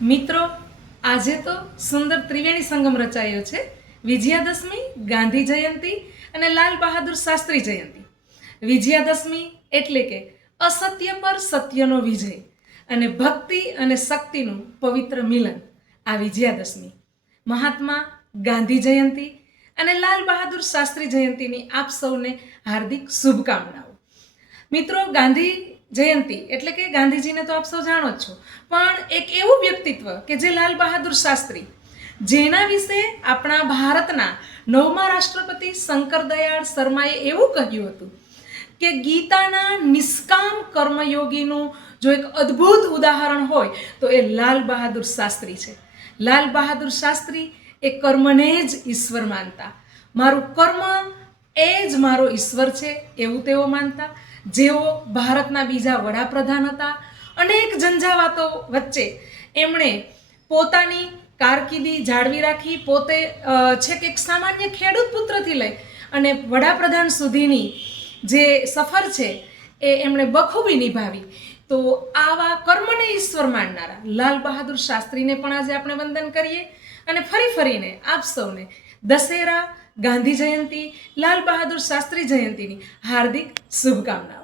મિત્રો, આજે તો સુંદર ત્રિવેણી સંગમ રચાયો છે. વિજયાદશમી, ગાંધી જયંતિ અને લાલ બહાદુર શાસ્ત્રી જયંતિ. વિજયાદશમી એટલે કે અસત્ય પર સત્યનો વિજય અને ભક્તિ અને શક્તિનું પવિત્ર મિલન. આ વિજયાદશમી. મહાત્મા ગાંધી જયંતિ અને લાલ બહાદુર શાસ્ત્રી જયંતિની આપ સૌને હાર્દિક શુભકામનાઓ. મિત્રો, ગાંધી જયંતિ એટલે કે ગાંધીજીને તો આપ સૌ જાણો જ છો, પણ એક એવું વ્યક્તિત્વ કે જે લાલ બહાદુર શાસ્ત્રી, જેના વિશે આપણા ભારતના 9મા રાષ્ટ્રપતિ શંકર દયાળ શર્માએ એવું કહ્યું હતું કે ગીતાના નિષ્કામ કર્મયોગીનું જો એક અદ્ભુત ઉદાહરણ હોય તો એ લાલ બહાદુર શાસ્ત્રી છે. લાલ બહાદુર શાસ્ત્રી એ કર્મને જ ઈશ્વર માનતા. મારું કર્મ એ જ મારો ઈશ્વર છે એવું તેઓ માનતા. જેઓ ભારતના બીજા વડાપ્રધાન હતા. અનેક ઝંઝાવાતો વચ્ચે એમણે પોતાની કારકિર્દી જાળવી રાખી. પોતે છેક એક સામાન્ય ખેડૂત પુત્રથી લઈ અને વડાપ્રધાન સુધીની જે સફર છે એ એમણે બખૂબી નિભાવી. તો આવા કર્મને ઈશ્વર માનનારા લાલ બહાદુર શાસ્ત્રીને પણ આજે આપણે વંદન કરીએ અને ફરીને આપ સૌને દશેરા, ગાંધી જયંતિ, લાલ બહાદુર શાસ્ત્રી જયંતિની હાર્દિક શુભકામનાઓ.